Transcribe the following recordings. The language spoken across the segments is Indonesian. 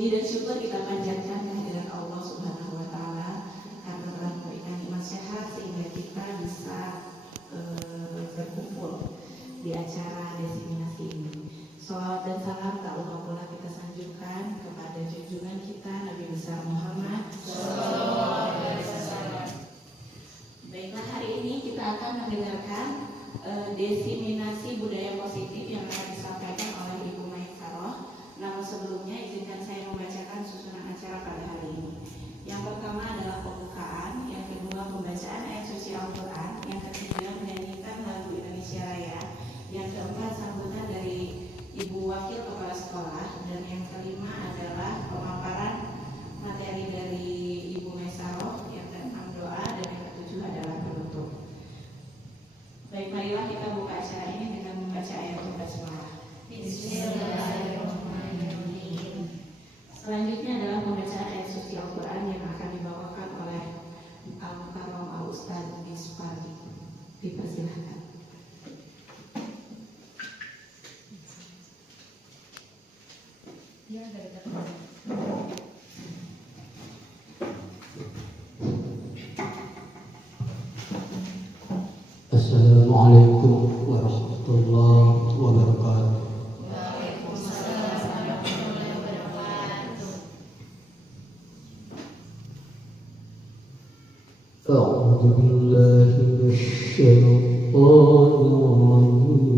Puji dan syukur kita panjatkan kehadirat Allah Subhanahu wa Ta'ala karena telah memberikan nikmat sehat sehingga kita bisa berkumpul di acara desiminasi ini. Shalawat dan salam tak lupa pula kita sanjungkan kepada junjungan kita Nabi besar Muhammad Sallallahu Alaihi Wasallam. Baiklah, hari ini kita akan mendengarkan desiminasi budaya positif yang akan disampaikan oleh Ibu Maisaroh. Namun sebelumnya izinkan saya membacakan susunan acara pada hari ini. Yang pertama adalah pembukaan, yang kedua pembacaan ayat suci Al-Quran, yang ketiga menyanyikan lagu Indonesia Raya, yang keempat sambutan dari Ibu Wakil Kepala Sekolah, dan yang kelima adalah pemaparan materi dari Ibu Maisaroh, yang keenam doa, dan yang ketujuh adalah penutup. Baik, marilah kita buka acara ini dengan membaca ayat basmalah. Bismillahirrahmanirrahim. Selanjutnya adalah pembacaan ayat suci Al-Quran yang akan dibawakan oleh Al-Mukarram Al-Ustaz Mispardi. Dipersilahkan. Ya, dari Assalamualaikum warahmatullahi wabarakatuh. Waalaikumsalam warahmatullahi wabarakatuh. A'udzu billahi minasyaitonir rajim.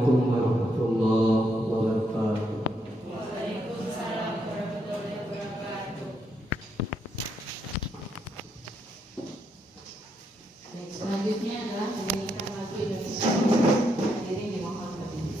Assalamualaikum warahmatullahi wabarakatuh. Baik, selanjutnya adalah menyanyikan lagu Indonesia. Hadirin dimohon berdiri.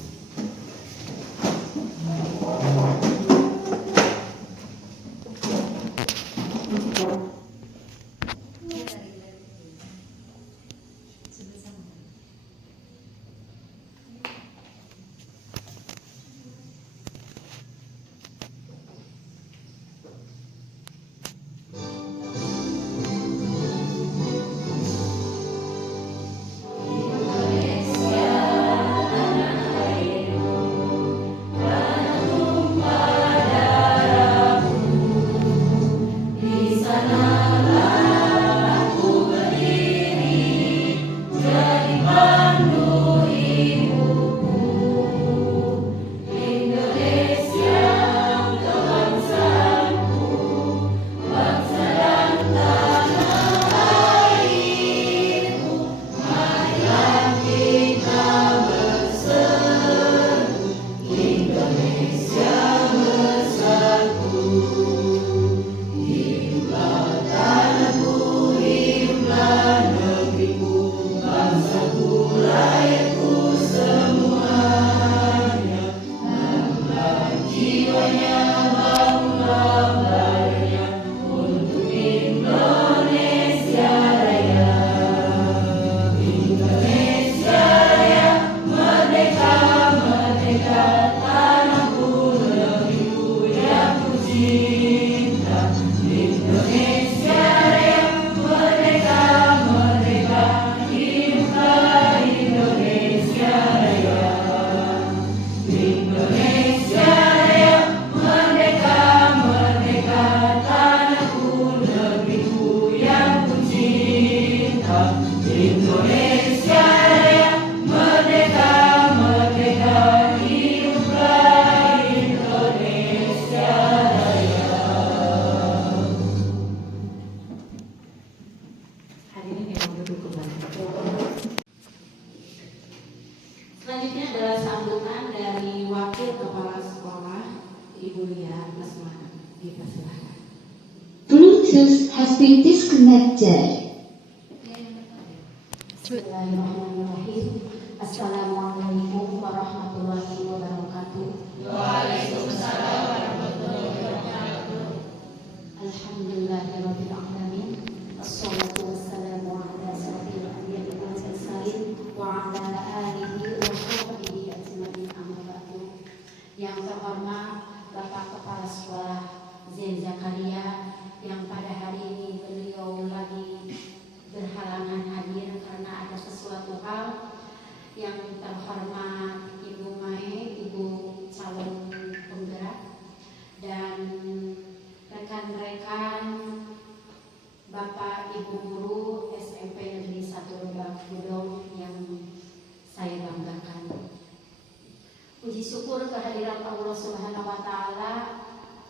Hadirin yang duduk kembali. Selanjutnya adalah sambutan dari Wakil Kepala Sekolah Ibu Lia Lesmana. Dipersilakan. Bluetooth has been disconnected. Bismillahirrahmanirrahim. Assalamualaikum warahmatullahi wabarakatuh. Waalaikumsalam warahmatullahi wabarakatuh. Alhamdulillahirabbil alamin. Wassalatu wassalamu ala asyrofil anbiya'i wal mursalin wa ala alihi wa sahbihi ajmain, amma ba'du. Yang terhormat Bapak Kepala Sekolah Zain Zakaria, yang pada hari ini beliau lagi berhalangan hadir karena ada sesuatu hal. Yang terhormat Ibu Mae, Ibu calon penggerak, dan rekan-rekan Bapak Ibu guru SMP Negeri 1 Lebak Bulong yang saya banggakan. Puji syukur kehadiran Allah Subhanahu wa taala,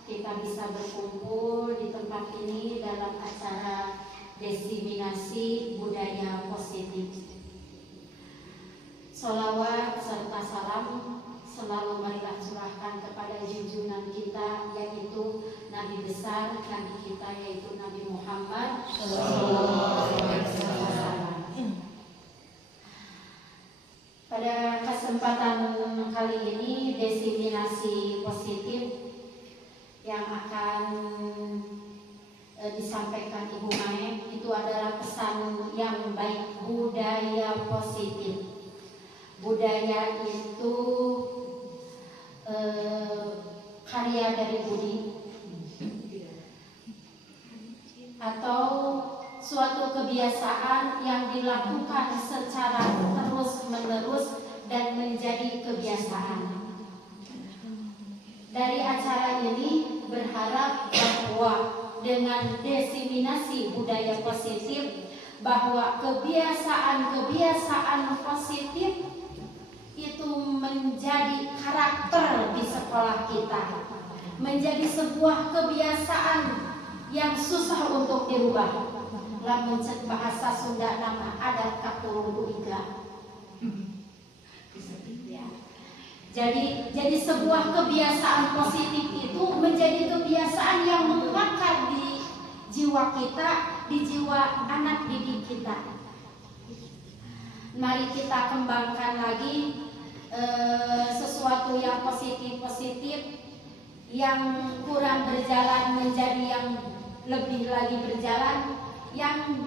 kita bisa berkumpul di tempat ini dalam acara diseminasi budaya positif. Sholawat serta salam selalu marilah curahkan kepada junjungan kita, yaitu Nabi besar Nabi kita, yaitu Nabi Muhammad SAW. Pada kesempatan kali ini diseminasi positif yang akan disampaikan Ibu Mae itu adalah pesan yang baik, budaya positif. Budaya itu karya dari budi atau suatu kebiasaan yang dilakukan secara terus-menerus dan menjadi kebiasaan. Dari acara ini berharap bahwa dengan diseminasi budaya positif, bahwa kebiasaan-kebiasaan positif itu menjadi karakter di sekolah kita, menjadi sebuah kebiasaan yang susah untuk dirubah. Lamun cek bahasa Sunda nama adat kapuluh iga. Ya. Jadi sebuah kebiasaan positif itu menjadi kebiasaan yang mengakar di jiwa kita, di jiwa anak didik kita. Mari kita kembangkan lagi sesuatu yang positif-positif, yang kurang berjalan menjadi yang lebih lagi berjalan, yang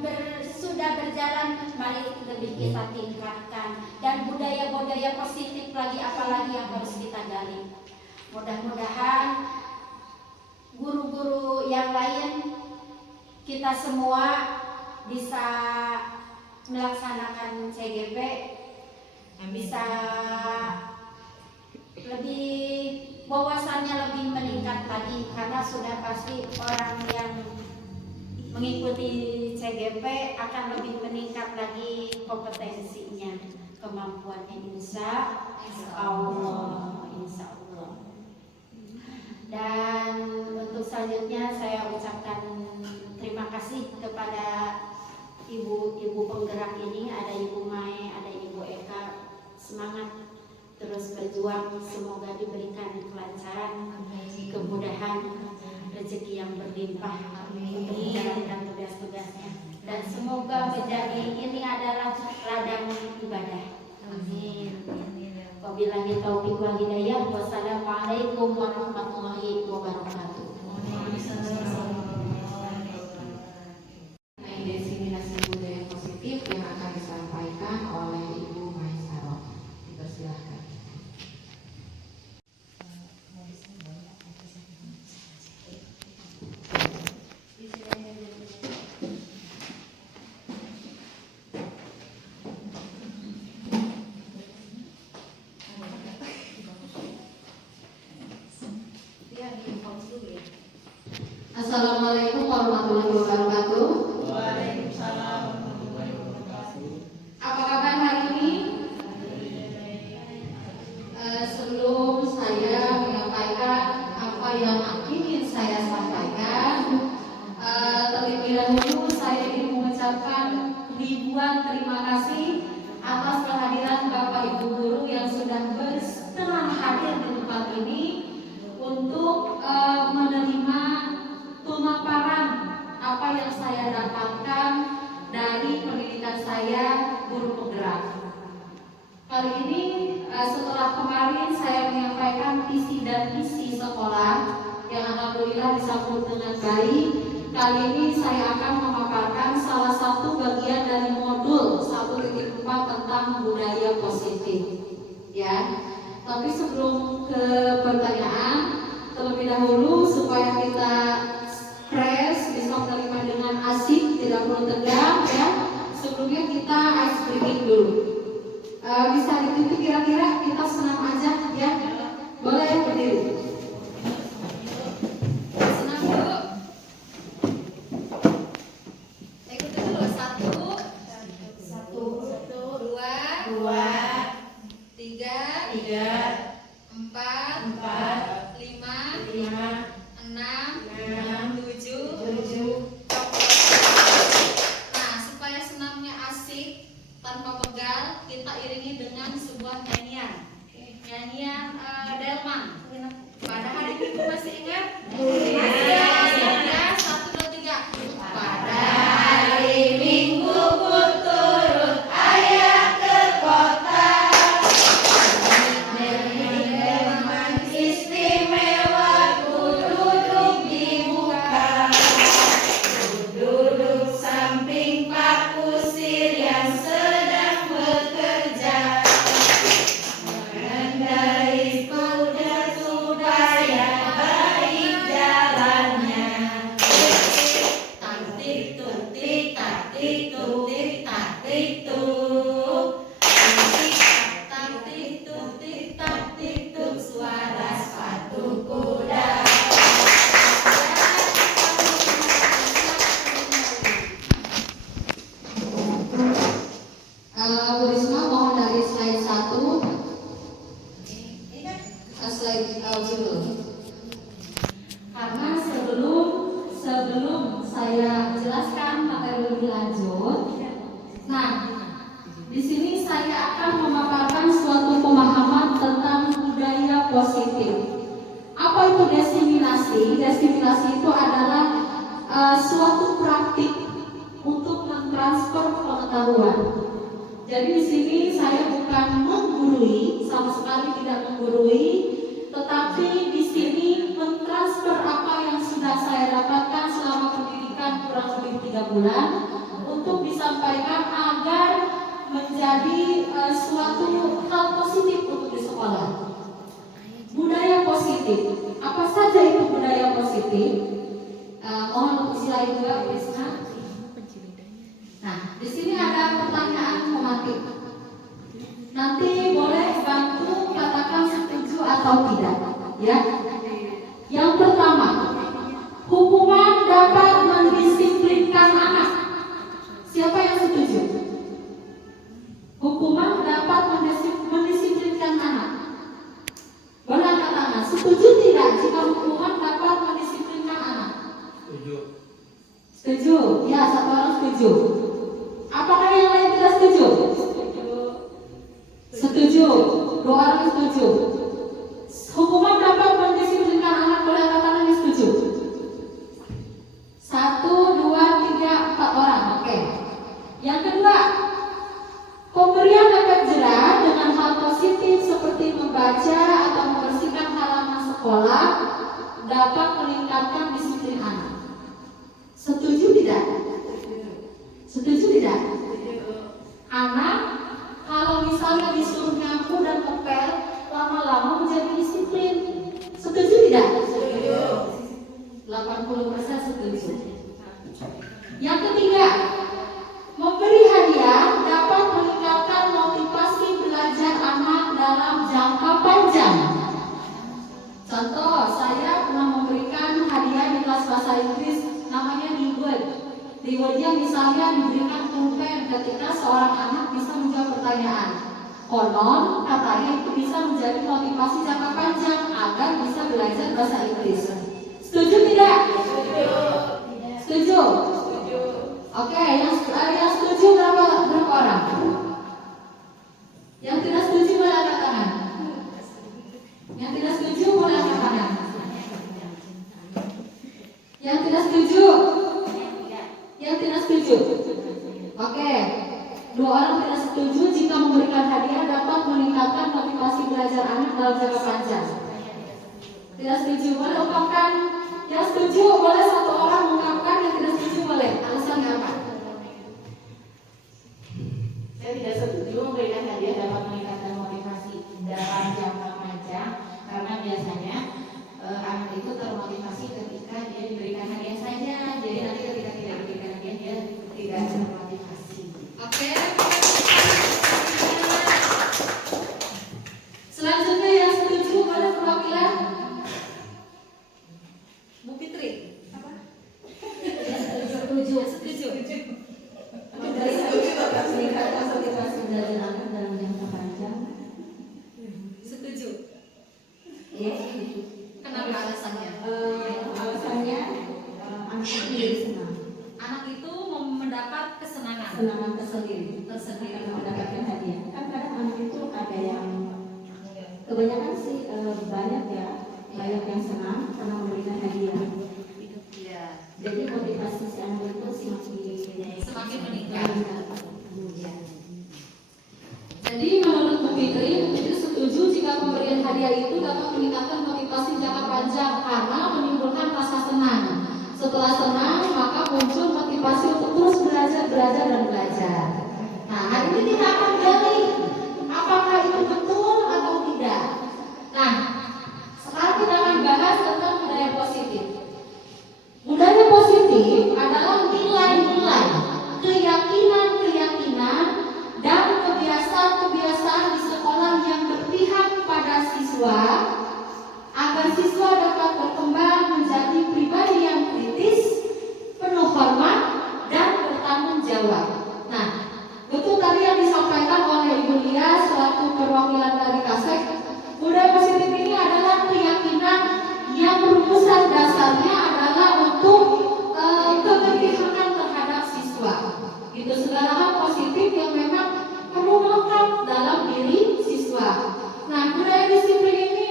sudah berjalan mari lebih kita tingkatkan, dan budaya-budaya positif lagi apalagi yang harus kita gali. Mudah-mudahan guru-guru yang lain, kita semua bisa melaksanakan CGP, bisa lebih wawasannya lebih meningkat lagi, karena sudah pasti orang yang mengikuti CGP akan lebih meningkat lagi kompetensinya, kemampuannya, insya Allah. Dan untuk selanjutnya saya ucapkan terima kasih kepada ibu-ibu penggerak ini, ada Ibu Mai, ada Ibu Eka. Semangat terus berjuang, semoga diberikan kelancaran, kemudahan, rezeki yang berlimpah untuk menjalankan tugas-tugasnya, dan semoga menjadi ini adalah ladang ibadah. Amin. Wabillahi taufiq wal hidayah. Wassalamualaikum warahmatullahi wabarakatuh. Diseminasi budaya positif yang akan disampaikan oleh Ibu Maisaro. Dipersilahkan. Assalamualaikum warahmatullahi wabarakatuh. Apa kabar hari ini? Sebelum saya menyampaikan apa yang ingin saya sampaikan, terlebih dahulu saya ingin mengucapkan ribuan terima kasih atas kehadiran Bapak Ibu guru yang sudah berkenan hadir di tempat ini untuk menerima pemaparan apa yang saya dapatkan dari pendidikan saya guru penggerak. Kali ini setelah kemarin saya menyampaikan visi dan misi sekolah yang alhamdulillah disambut dengan baik, kali ini saya akan memaparkan salah satu bagian dari modul 1.4 tentang budaya positif. Ya, tapi sebelum ke pertanyaan, terlebih dahulu supaya kita fresh, bisa menerima dengan asik, tidak perlu tegang, ya. Sebelumnya kita ice breaking dulu. Bisa ditutup kira-kira kita senam aja, ya. Boleh ya, berdiri. Senam dulu. Ikuti dulu. 1, 2, 3, 4, 5, 6, 7. Nah, supaya senamnya asik tanpa pegal, kita iringi dengan sebuah nyanyian. Nyanyian Delman. Pada hari Minggu masih ingat? Ya, 1, 2, 3. Pada hari Minggu ku turut ayah ke kota. Delman istimewa, ku duduk di muka. Duduk samping Pak Kusir yang sedang bekerja, mengendarai kuda supaya baik jalannya. Taktik tuk tik taktik tuk tik taktik tuk. Taktik tuk tik taktik tuk, suara sepatu kuda. Bu Risma, mohon dari slide 1, slide judul. Karena sebelum saya jelaskan materi lebih lanjut, nah di sini saya akan memaparkan suatu pemahaman tentang budaya sini saya bukan menggurui, sama sekali tidak menggurui, tetapi di sini mentransfer apa yang sudah saya dapatkan selama pendidikan kurang lebih 3 bulan untuk disampaikan agar menjadi suatu hal positif untuk di sekolah. Budaya positif. Apa saja itu budaya positif? Mohon untuk slide 2, Krisna. Nah, di sini ada pertanyaan pematik. Nanti boleh bantu katakan setuju atau tidak, ya. Yang pertama, hukuman dapat mendisiplinkan anak. Siapa yang setuju? Hukuman dapat mendisiplinkan anak. Boleh angkat tangan. Setuju tidak jika hukuman dapat mendisiplinkan anak? Setuju. Setuju. Ya, satu orang setuju. Apakah yang lain tidak setuju? Setuju. 2 orang setuju. Hukuman dapat mendisiplinkan anak. Boleh angkat tangan yang setuju? 1, 2, 3, 4 orang. Oke. Yang kedua, pemberian efek jerah dengan hal positif seperti membaca atau membersihkan halaman sekolah dapat meningkatkan disiplin anak. Setuju tidak? Setuju tidak? Anak kalau misalnya disuruh nyapu dan ngepel, lama-lama menjadi disiplin. Setuju tidak? 80% setuju. Yang ketiga, memberi hadiah dapat meningkatkan motivasi belajar anak dalam jangka panjang. Contoh, saya pernah memberikan hadiah di kelas bahasa Inggris, namanya reward. Rewardnya misalnya diberikan pulpen ketika seorang anak bisa menjawab pertanyaan. Konon katanya itu bisa menjadi motivasi jangka panjang agar bisa belajar bahasa Inggris. Setuju tidak? Setuju. Oke, yang setuju berapa orang? Yang tidak setuju boleh angkat tangan. Yang tidak setuju boleh angkat tangan. Yang tidak setuju? Yang tidak setuju? Oke, 2 orang tidak setuju jika memberikan hadiah dapat meningkatkan motivasi belajar anak dalam jangka panjang. Tidak setuju boleh ungkapkan. Yang setuju boleh 1 orang mengungkapkan, yang tidak setuju boleh. Alasannya apa? Saya tidak setuju memberikan hadiah dapat meningkatkan motivasi dalam jangka panjang karena biasanya anak itu termotivasi ketika dia diberikan hadiah saja. Jadi nanti ketika tidak diberikan hadiah dia tidak termotivasi. Oke. Selanjutnya yang setuju boleh perwakilan Bu Fitri. Apa? Setuju. Setuju. Meningkatkan motivasi belajar anak dalam jangka panjang. Setuju. Ya, setuju. Kenapa alasannya? Alasannya anak itu jadi senang. Anak itu mendapat kesenangan Kesenangan tersendiri. tersendiri. Karena mendapatkan hadiah. Kan kadang anak itu ada yang kebanyakan sih banyak yang senang karena memberikan hadiah. Ya. Jadi motivasi si anak itu Semakin meningkat. Ya. Jadi menurut Bu Fitri itu setuju jika pemberian hadiah itu dapat meningkatkan motivasi jangka panjang karena menimbulkan rasa senang. Setelah senang maka muncul motivasi untuk terus belajar dan belajar. Nah, hari ini kita akan gali apakah itu betul atau tidak. Nah, sekarang kita akan bahas tentang budaya positif. Budaya positif adalah nilai-nilai, keyakinan dan kebiasaan-kebiasaan di sekolah yang berpihak pada siswa agar siswa dapat berkembang menjadi pribadi yang kritis, penuh hormat, dan bertanggung jawab. Nah, betul tadi yang disampaikan oleh Ibu Lia selaku perwakilan dari Kasek, budaya positif ini adalah keyakinan yang rumusan dasarnya adalah untuk keberpihakan terhadap siswa. Itu segala hal positif yang memang perlu melekat dalam diri siswa. Nah, budaya disiplin ini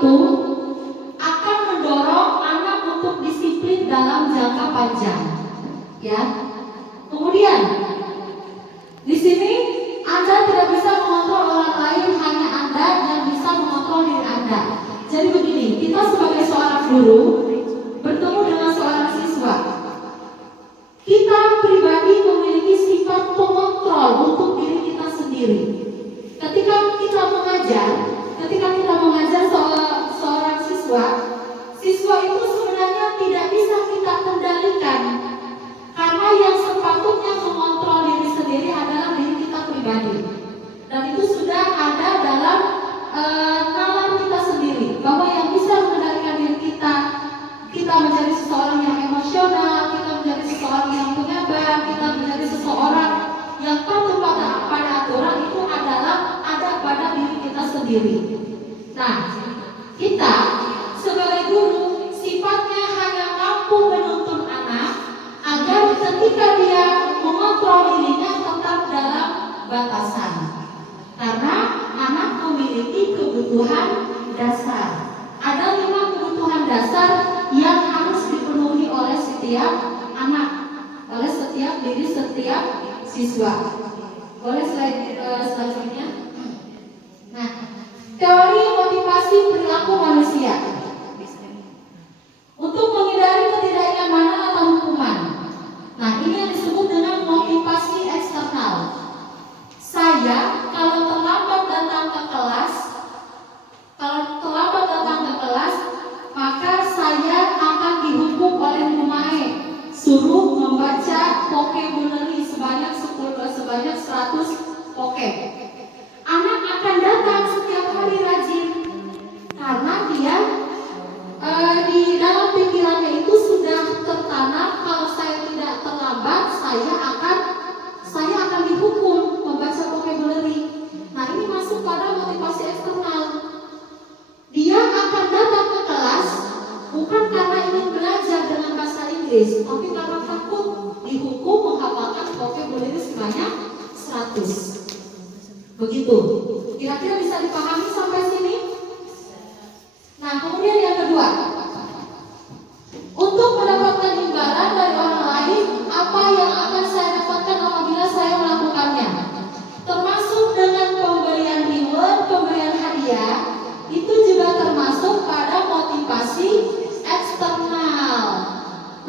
itu akan mendorong anak untuk disiplin dalam jangka panjang. Ya. Kemudian di sini Anda tidak bisa mengontrol orang lain, hanya Anda yang bisa mengontrol diri Anda. Jadi begini, kita sebagai seorang guru bertemu dengan seorang siswa. Kita pribadi memiliki sifat pengontrol untuk diri kita sendiri. Ketika kita mengajar seorang siswa itu sebenarnya tidak bisa kita kendalikan. Karena yang sepatutnya mengontrol diri sendiri adalah diri kita pribadi. Dan itu sudah ada dalam nalar kita sendiri, bahwa yang bisa mengendalikan diri kita menjadi seseorang yang emosional, kita menjadi seseorang yang penyabar, kita menjadi seseorang yang patuh pada aturan, itu adalah ada pada diri kita sendiri. Nah, kita sebagai guru sifatnya hanya mampu menuntun anak agar ketika dia mengontrol dirinya tetap dalam batasan. Karena anak memiliki kebutuhan dasar. Ada 5 kebutuhan dasar yang harus dipenuhi oleh setiap anak, oleh setiap diri, setiap siswa. Boleh selanjutnya. Nah, teori motivasi perilaku manusia untuk menghindari ketidaknyamanan atau hukuman. Nah, ini yang disebut dengan motivasi eksternal. Saya kalau terlambat datang ke kelas, maka saya akan dihukum oleh Mumae, suruh membaca vocabulary sebanyak 100 vocab. Anak akan datang setiap hari rajin karena dia di dalam pikirannya itu sudah tertanam, kalau saya tidak terlambat saya akan dihukum membaca vocabulary. Nah, ini masuk pada motivasi eksternal. Dia akan datang ke kelas bukan karena ingin belajar dengan bahasa Inggris, tapi karena takut dihukum menghafalkan vocabulary sebanyak 100. Begitu. Kira-kira bisa dipahami sampai sini? Nah, kemudian yang kedua, untuk mendapatkan imbalan dari orang lain, apa yang akan saya dapatkan apabila saya melakukannya? Termasuk dengan pemberian reward, pemberian hadiah, itu juga termasuk pada motivasi eksternal.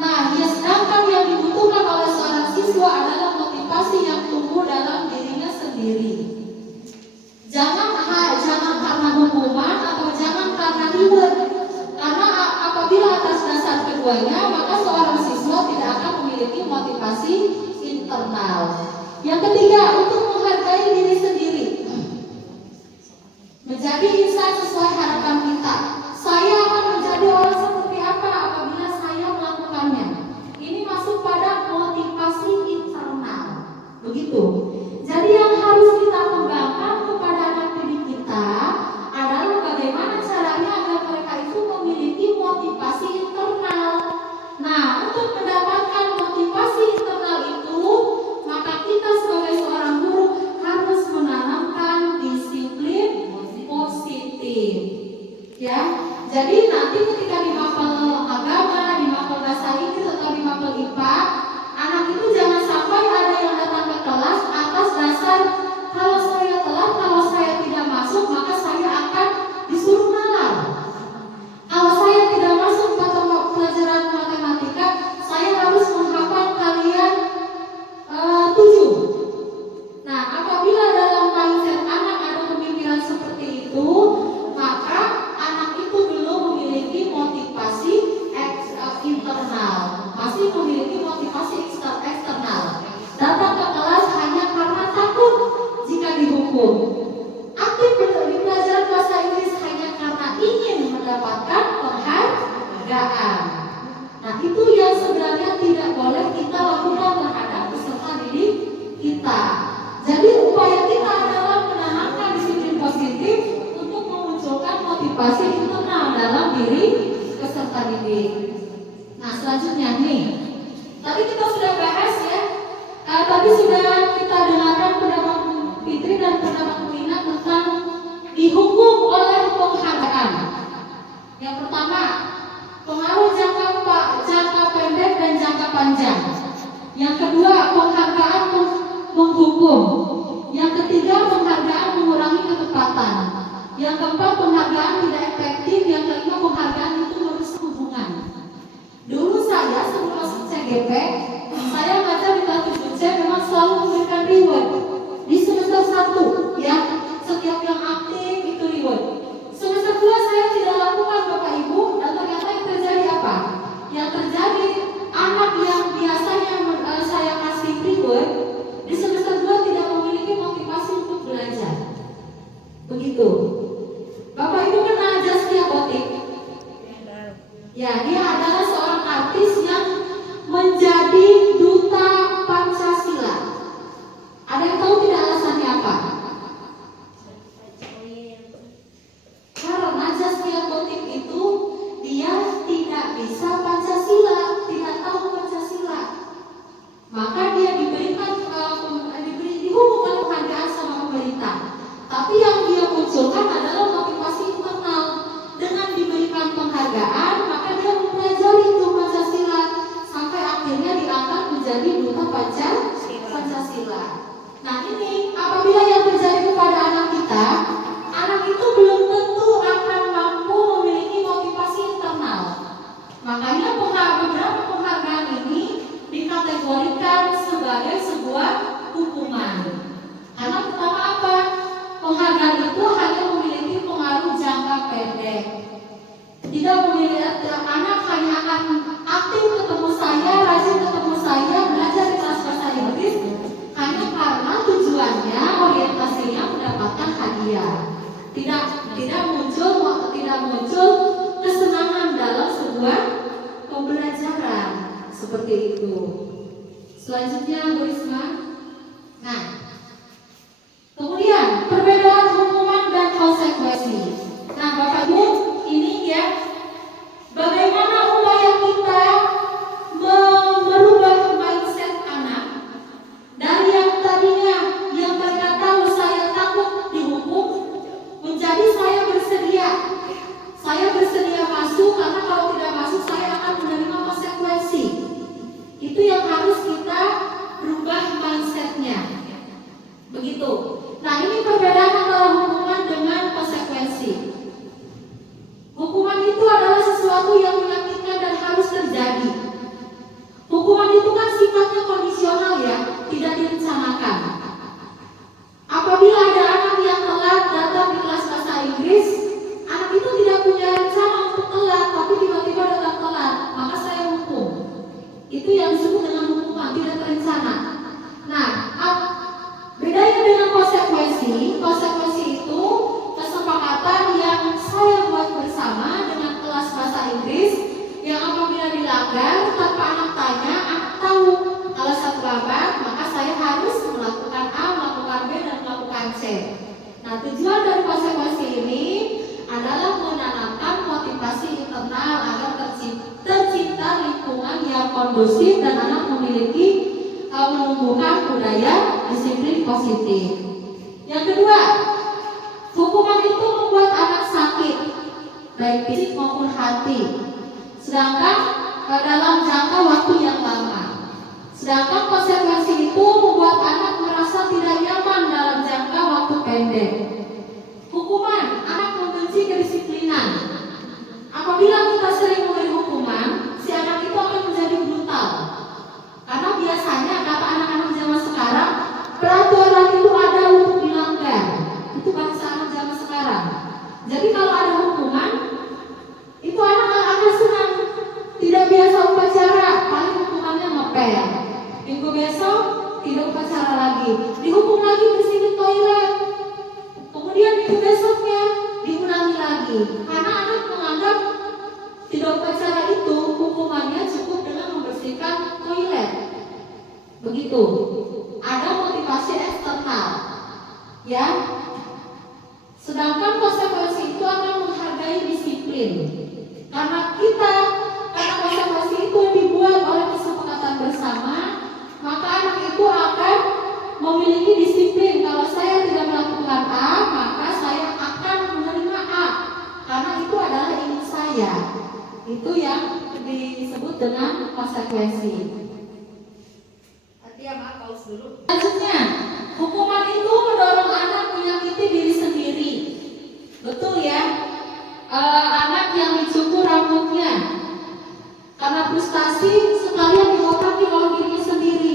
Nah, ya, sedangkan yang dibutuhkan oleh seorang siswa adalah motivasi yang tumbuh dalam dirinya sendiri. Jangan karena hukuman atau jangan karena reward. Karena apabila atas dasar keduanya, maka seorang siswa tidak akan memiliki motivasi internal. Yang ketiga, untuk menghargai diri sendiri. Menjadi insan sesuai harapan kita. Saya akan menjadi orang seperti apa apabila saya melakukannya. Ini masuk pada motivasi internal. Begitu. Jadi yang harus kita kembangkan kepada anak didik kita adalah bagaimana caranya agar mereka itu memiliki motivasi internal. Nah, untuk mendapatkan motivasi internal itu, maka kita sebagai seorang guru harus menanamkan disiplin positif. Ya, jadi nanti ketika di mapel agama, di mapel bahasa Inggris atau di mapel IPA, anak itu jangan sampai ada yang datang ke kelas atas dasar kalau saya telat, kalau saya tidak masuk, maka saya akan disuruh nalar. Kalau saya tidak masuk pada pelajaran matematika, saya harus menghafal kalian 7. Nah, apabila dalam mindset anak ada pemikiran seperti itu, maka anak itu belum memiliki motivasi internal, masih memiliki motivasi eksternal. Datang ke kelas hanya karena takut jika dihukum. Aktif di pelajaran bahasa Inggris hanya karena ingin mendapatkan penghargaan. Nah, itu yang sebenarnya tidak boleh kita lakukan terhadap peserta didik kita. Jadi upaya kita adalah menanamkan disiplin positif untuk memunculkan motivasi internal dalam diri peserta didik. Nah, selanjutnya nih, tadi kita sudah bahas ya, tadi sudah kita dengarkan pendapat Fitri dan pendapat Wina tentang dihukum oleh penghargaan. Yang keempat, penghargaan tidak efektif. Yang kelima, penghargaan itu merusak hubungan. Dulu saya sebelum masuk CGP, saya ngajar di kelas 7C memang selalu memberikan reward di semester 1 ya, setiap yang aktif itu reward. Semester 2 saya tidak lakukan Bapak Ibu, dan ternyata yang terjadi apa? Yang terjadi anak yang biasanya saya kasih reward di semester 2 tidak memiliki motivasi untuk belajar. Begitu. Bapak Ibu kenal Zaskia Gotik? Ya, dia adalah seorang artis yang menjadi duta Pancasila. Ada yang tahu tidak alasannya apa? Karena Zaskia Gotik itu dia tidak bisa Pancasila, tidak tahu Pancasila. Maka dia diberikan dihubungkan penghargaan sama pemerintah. Tapi yang dia munculkan adalah motivasi internal. Dengan diberikan penghargaan, maka dia mempelajari itu Pancasila sampai akhirnya diangkat menjadi duta Pancasila. Nah ini apabila yang terjadi kepada anak kita, anak itu belum tentu akan mampu memiliki motivasi internal. Makanya beberapa penghargaan ini dikategorikan sebagai sebuah hukuman. Karena pertama apa? Penghargaan itu hanya memiliki pengaruh jangka pendek. Tidak memiliki anak hanya akan aktif ketemu saya, rajin ketemu saya, belajar di kelas bahasa Inggris hanya karena tujuannya, orientasinya mendapatkan hadiah. Tidak muncul kesenangan dalam sebuah pembelajaran seperti itu. Selanjutnya Bu Risma. Nah, kemudian perbedaan hukuman dan konsekuensi. Nah, Bapak Ibu, ini ya, bagaimana upaya kita merubah mindset anak dari yang tadinya yang mereka tahu saya takut dihukum menjadi saya bersedia masuk karena kalau tidak masuk saya akan menerima konsekuensi. Itu yang harus kita rubah mindsetnya. Begitu. Nah, ini perbedaan antara hukuman dengan konsekuensi. Hukuman itu adalah sesuatu yang menyakitkan dan harus terjadi. Hukuman itu kan sifatnya kondisional ya, tidak direncanakan. Apabila ada anak yang telat datang di kelas bahasa Inggris, anak itu tidak punya rencana untuk telat, tapi tiba-tiba datang telat, maka saya hukum. Itu yang disebut dengan hukuman, tidak terencana. Nah, bedanya dengan konsekuensi. Konsekuensi itu kesepakatan yang saya buat bersama dengan kelas bahasa Inggris, yang apabila dilanggar tanpa anak tanya, anak tahu kalau saya terlambat, maka saya harus melakukan A, melakukan B, dan melakukan C. Nah, tujuan dari konsekuensi ini adalah menanamkan motivasi internal agar tercipta lingkungan yang kondusif dan anak memiliki menumbuhkan budaya disiplin positif. Yang kedua, hukuman itu membuat anak sakit, baik fisik maupun hati. Sedangkan dalam jangka waktu yang lama. Sedangkan konsekuensi itu membuat anak merasa tidak nyaman dalam jangka waktu pendek. Hukuman, anak membenci kedisiplinan. Apabila kita sering memberi hukuman, si anak itu akan menjadi brutal. Karena biasanya kata anak-anak zaman sekarang, peraturan itu ada untuk dilanggar. Itu bahasa anak zaman sekarang. Jadi kalau ada hukuman, itu anak akan senang. Tidak biasa upacara, paling hukumannya ngepel. Minggu besok tidak upacara lagi, dihukum lagi bersihin toilet. Kemudian minggu besoknya diulangi lagi. Karena anak menganggap tidak upacara itu hukumannya cukup dengan membersihkan toilet. Begitu. Ada motivasi eksternal, ya. Sedangkan konsekuensi itu akan menghargai disiplin. Karena konsekuensi itu dibuat oleh kesepakatan bersama, maka anak itu akan memiliki disiplin. Kalau saya tidak melakukan A, maka saya akan menerima A, karena itu adalah ingin saya. Itu yang disebut dengan konsekuensi. Artinya maaf, paus dulu. Selanjutnya, hukuman itu mendorong anak menyakiti diri sendiri. Betul ya? Anak yang dicukur rambutnya karena frustasi sekalian dioperasi oleh dirinya sendiri.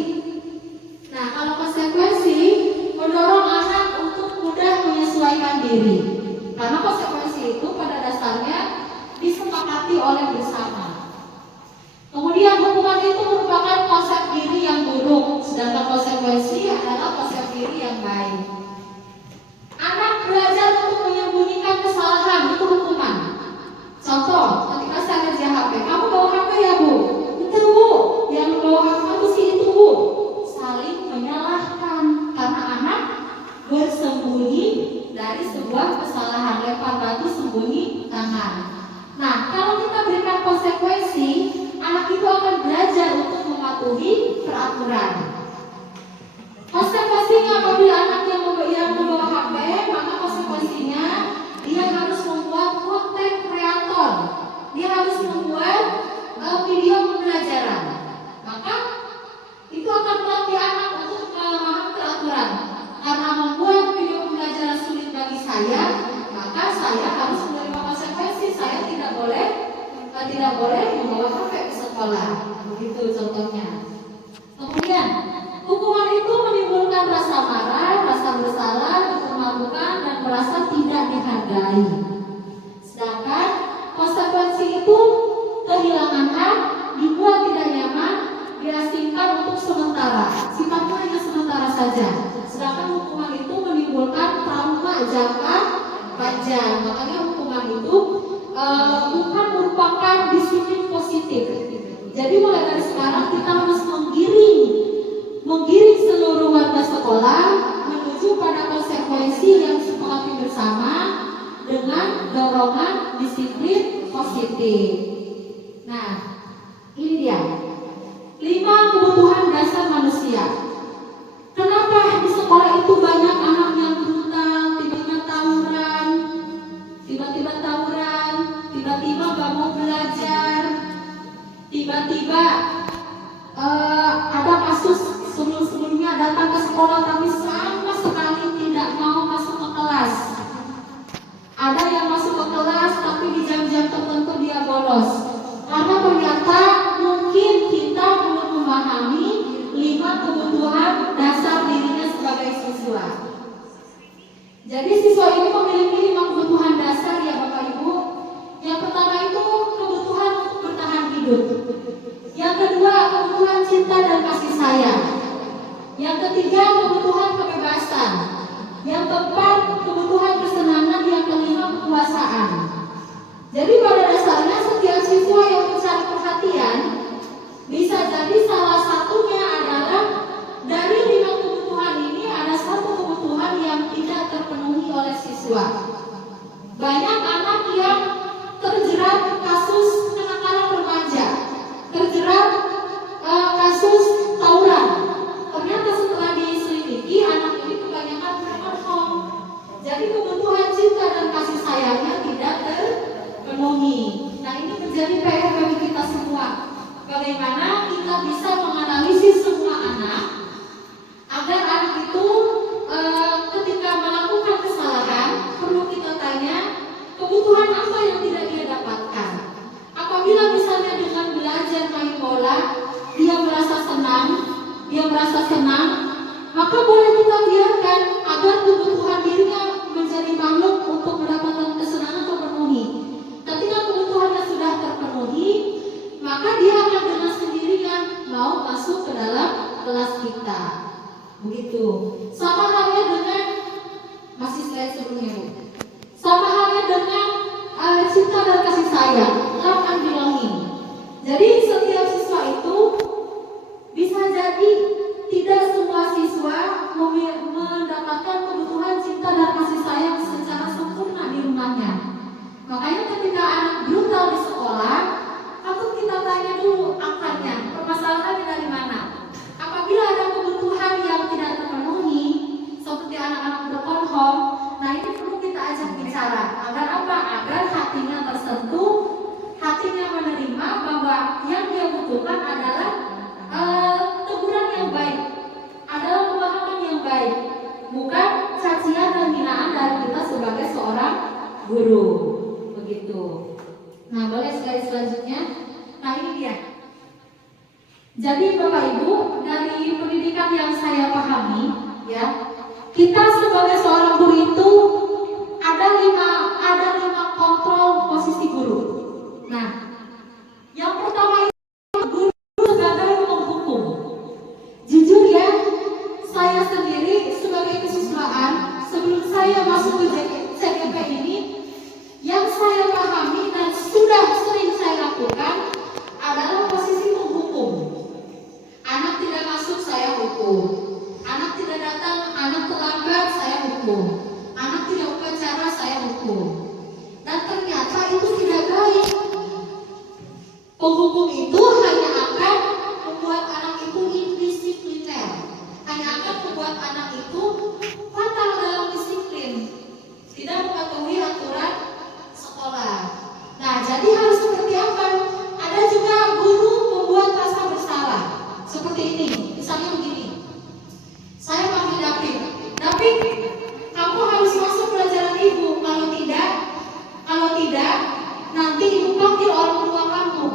Nah, kalau konsekuensi mendorong anak untuk mudah menyesuaikan diri. Karena konsekuensi itu pada dasarnya disepakati oleh bersama. Kemudian hukuman itu merupakan konsep diri yang buruk, sedangkan konsekuensi adalah konsep diri yang baik. Anak belajar untuk menyembunyikan kesalahan itu hukuman. Contoh, ketika saya kerja HP, kamu bawa HP ya Bu? Itu Bu, yang bawa HP itu sih itu Bu. Saling menyalahkan karena anak bersembunyi dari sebuah kesalahan, lempar batu sembunyi tangan. Nah, kalau kita berikan konsekuensi, anak itu akan belajar untuk mematuhi peraturan. Konsekuensinya apabila anak yang membawa HP, maka konsekuensinya dia harus membuat konten kreator. Dia harus membuat video pembelajaran. Maka itu akan melatih anak untuk memahami peraturan. Karena membuat video pembelajaran sulit bagi saya, maka saya harus menerima konsekuensi. Saya tidak boleh membawa HP ke sekolah. Begitu contohnya. Kemudian hukuman itu menimbulkan rasa marah, rasa bersalah, dipermalukan, dan merasa tidak dihargai. Sedangkan konsekuensi itu kehilangan hak, dibuat tidak nyaman, diasingkan untuk sementara. Sifatnya hanya sementara saja. Sedangkan hukuman itu menimbulkan trauma jangka panjang. Makanya hukuman itu bukan merupakan disiplin positif. Jadi mulai dari sekarang kita harus menggiring seluruh warga sekolah menuju pada konsekuensi yang disepakati bersama dengan dorongan disiplin positif. Nah, ini dia 5 kebutuhan dasar manusia. Kenapa di sekolah itu banyak anak yang brutal, tiba-tiba tawuran, tiba-tiba gak mau belajar, tiba-tiba ada kasus sebelumnya datang ke sekolah tapi sama sekali tidak mau masuk ke kelas. Ada yang masuk ke kelas tapi di jam-jam tertentu dia bolos. Karena ternyata mungkin kita belum memahami 5 kebutuhan dasar dirinya sebagai siswa. Jadi siswa ini memiliki 5 kebutuhan dasar ya Bapak Ibu. Yang pertama itu kebutuhan untuk bertahan hidup. Yang kedua kebutuhan cinta dan kasih sayang. Yang ketiga kebutuhan kebebasan. Yang keempat kebutuhan kesenangan. Yang kelima kekuasaan. Jadi pada dasarnya setiap siswa yang mencari perhatian bisa jadi salah satunya adalah dari 5 kebutuhan ini ada satu kebutuhan yang tidak terpenuhi oleh siswa. Banyak anak yang terjerat kasus kenakalan remaja, terjerat kasus tawuran. Ternyata setelah diselidiki anak ini kebanyakan broken home. Jadi kebutuhan cinta dan kasih sayangnya tidak terpenuhi. Nah, ini menjadi PR bagi kita semua. Bagaimana kita bisa menganalisis semua anak agar anak itu ketika melakukan kesalahan perlu kita tanya kebutuhan apa yang tidak dia dapatkan. Apabila misalnya dengan belajar main bola dia merasa senang, maka boleh kita biarkan agar kebutuhan dirinya menjadi makhluk untuk mendapatkan kesenangan terpenuhi. Ketika kebutuhannya sudah terpenuhi, maka dia akan dengan sendirinya mau masuk ke dalam kelas kita. Begitu. Sama halnya dengan slide sebelumnya Bu. Sama halnya dengan cinta dan kasih sayang, love and belonging. Jadi setiap siswa itu bisa jadi tidak semua siswa mendapatkan kebutuhan cinta dan kasih sayang secara sempurna di rumahnya. Makanya ketika anak brutal di sekolah, patut kita tanya dulu akarnya, permasalahannya dari mana. Apabila ada kebutuhan yang tidak terpenuhi, seperti anak-anak broken home, nah ini perlu kita ajak bicara. Agar apa? Agar hatinya tersentuh, hatinya menerima bahwa yang dia butuhkan adalah teguran yang baik, adalah pemahaman yang baik, bukan cacian dan hinaan dari kita sebagai seorang guru. Begitu. Nah, boleh slide selanjutnya. Nah, ini dia. Jadi Bapak Ibu, dari pendidikan yang saya pahami, ya, kita sebagai seorang guru itu ada lima kontrol posisi guru. Nah, yang pertama itu guru sebagai penghukum. Jujur ya, saya sendiri sebagai kesiswaan sebelum saya masuk ke CGP ini, yang saya pahami dan sudah sering saya lakukan adalah posisi penghukum. Anak tidak masuk, saya hukum. Anak tidak datang, anak terlambat, saya hukum. Anak tidak upacara, saya hukum. Dan ternyata itu tidak baik. Penghukum itu hanya akan membuat anak itu indisipliner, hanya akan membuat anak itu fatal dalam disiplin, tidak mematuhi aturan sekolah. Nah, jadi harus seperti apa? Ada juga guru membuat rasa bersalah. Seperti ini, misalnya begini. Saya panggil David. David, kamu harus masuk pelajaran ibu. Kalau tidak, nanti ibu panggil orang tua kamu.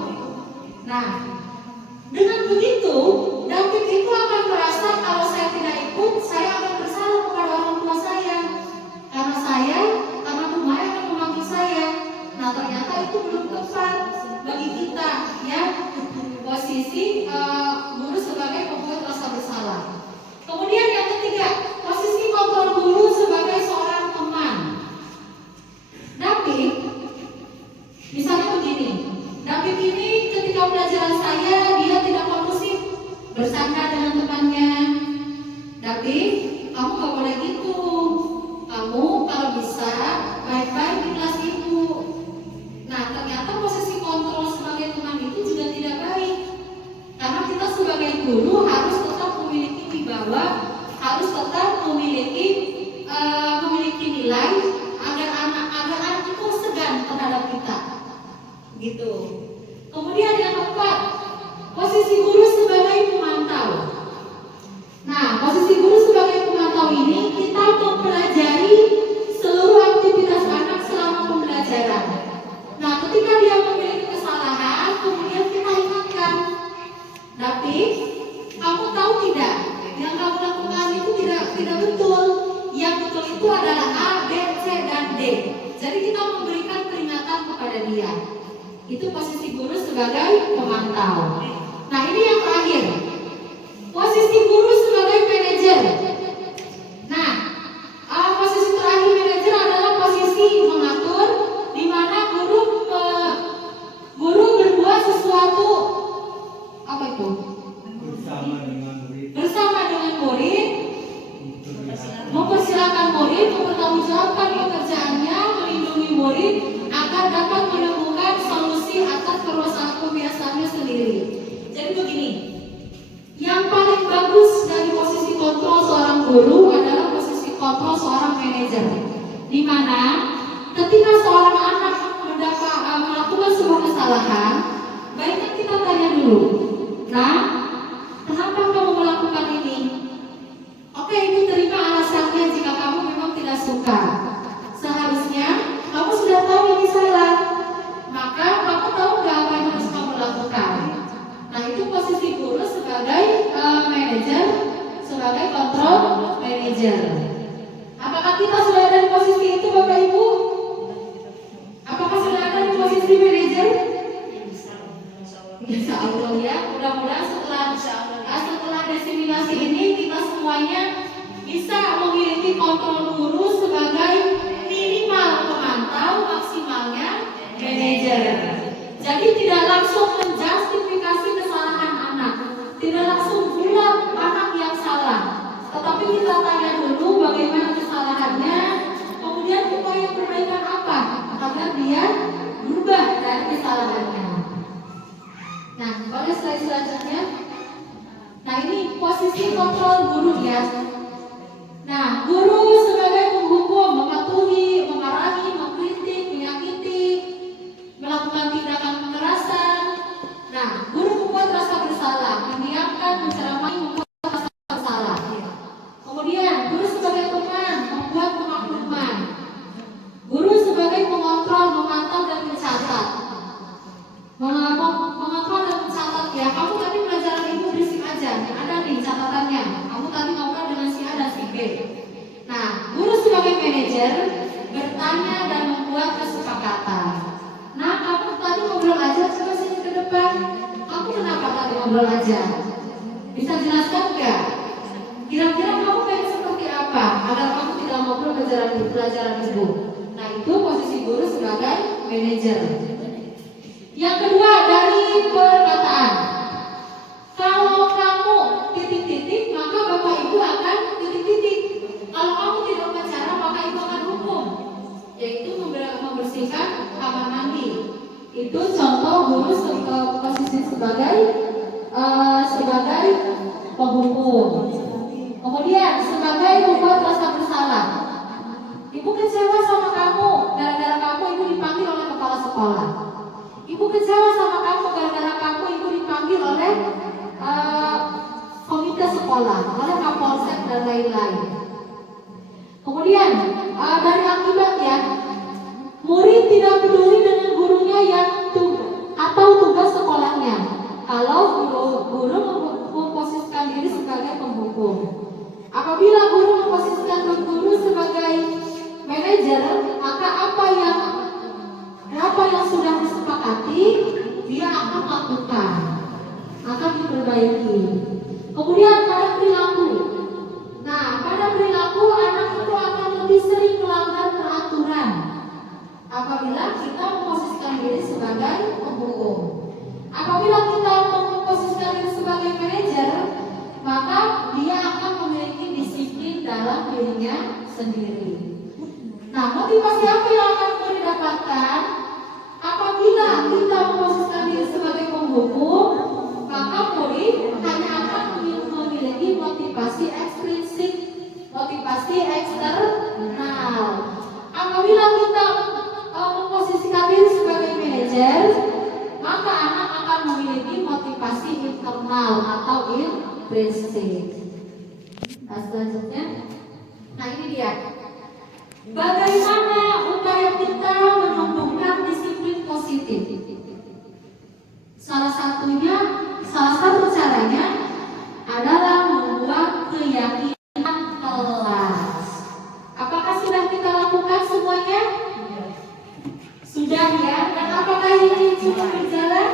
Nah, dengan begitu, David itu akan merasa kalau saya tidak ikut, saya akan bersalah kepada orang tua saya. Karena rumah akan memanggil saya. Nah, ternyata itu belum tepat bagi kita, ya. Posisi guru sebagai pembuat rasa bersalah. Kemudian yang ketiga, posisi kontrol guru sebagai seorang teman. David, misalnya begini, David ini ketika pelajaran saya dia tidak kondusif, bersangka dengan temannya. David, kamu gak boleh gitu. Kamu kalau bisa baik-baik di kelas ibu. Nah, ternyata posisi kontrol sebagai teman itu juga tidak baik. Karena kita sebagai guru harus tetap memiliki wibawa, harus tetap memiliki nilai agar anak itu segan terhadap kita. Gitu. Kemudian yang keempat, posisi guru sebagai pemantau. Nah, posisi guru sebagai pemantau ini kita mempelajari seluruh aktivitas anak selama pembelajaran. Nah, ketika dia memiliki kesalahan, kemudian kita ingatkan, David, kamu tahu tidak, yang kamu lakukan itu tidak betul. Yang betul itu adalah A, B, C, dan D. Jadi kita memberikan peringatan kepada dia. Itu posisi guru sebagai pemantau. Nah, ini yang terakhir, posisi guru sebagai manajer. Nah, posisi terakhir manajer adalah posisi mengatur, di mana guru berbuat sesuatu apa itu? Bersama dengan murid, mempersilahkan murid, mempertanggungjawabkan pekerjaannya, melindungi murid agar dapat menemukan solusi atas permasalahan kebiasaannya sendiri. Jadi begini, yang paling bagus dari posisi kontrol seorang guru adalah posisi kontrol seorang manajer, di mana ketika seorang anak melakukan sebuah kesalahan, baiknya kita tanya dulu, nah, kenapa kamu melakukan ini? Oke, ibu terima alasannya jika kamu memang tidak suka. Seharusnya kamu sudah tahu ini salah, maka kamu tahu nggak apa yang harus kamu lakukan. Nah, itu posisi guru sebagai manajer, sebagai kontrol manajer. Apakah kita sudah ada di posisi itu, Bapak Ibu? Apakah sudah ada di posisi manajer? Insya Allah ya, mudah-mudahan setelah diseminasi ini kita semuanya bisa memiliki kontrol guru sebagai minimal pemantau, maksimalnya manajer. Jadi tidak langsung menjustifikasi kesalahan anak, tidak langsung bulat anak yang salah, tetapi kita tanya dulu bagaimana kesalahannya, kemudian upaya perbaikan apa agar dia berubah dari kesalahannya. Nah, boleh slide selanjutnya. Nah, ini posisi kontrol guru ya. Nah, guru sebagai penghukum, mematuhi, memarahi, mengkritik, menyakiti, melakukan tindakan kekerasan. Nah, guru membuat rasa bersalah, mendiamkan, menceramahi, membuat rasa bersalah. Kemudian, guru sebagai teman, membuat pemakluman. Guru sebagai ngobrol aja. Bisa jelaskan nggak? Kira-kira kamu pengen seperti apa agar kamu tidak ngobrol pelajaran ibu? Nah itu posisi guru sebagai manajer. Yang kedua dari perkataan. Kalau kamu titik-titik maka bapak ibu akan titik-titik. Kalau kamu tidak upacara maka ibu akan hukum, yaitu membersihkan kamar mandi. Itu contoh guru posisi sebagai penghukum. Kemudian sebagai membuat rasa bersalah. Ibu kecewa sama kamu gara-gara kamu ibu dipanggil oleh kepala sekolah. Ibu kecewa sama kamu gara-gara kamu ibu dipanggil oleh komite sekolah, oleh kapolsek dan lain-lain. Kemudian dari akibat ya, murid tidak peduli dengan gurunya atau tugas sekolahnya. Kalau guru memposisikan diri sebagai penghukum. Apabila guru memposisikan guru sebagai manajer, maka apa yang sudah disepakati dia akan lakukan, akan diperbaiki. Kemudian pada perilaku. Nah, pada perilaku anak itu akan lebih sering melanggar peraturan apabila kita memposisikan diri sebagai penghukum. Apabila kita memposisikan diri sebagai manajer, maka dia akan memiliki disiplin dalam dirinya sendiri. Nah, motivasi apa yang akan kita dapatkan apabila kita memposisikan diri sebagai penghukum? Maka murid hanya akan memiliki motivasi ekstrinsik, motivasi eksternal. Apabila kita memposisikan diri sebagai manajer, maka anak akan memiliki motivasi internal atau intrinsik. Nah, selanjutnya, nah ini dia. Bagaimana upaya kita menumbuhkan disiplin positif? Salah satu caranya adalah membuat keyakinan kelas. Apakah sudah kita lakukan semuanya? Sudah ya. Dan apakah ini cukup berjalan?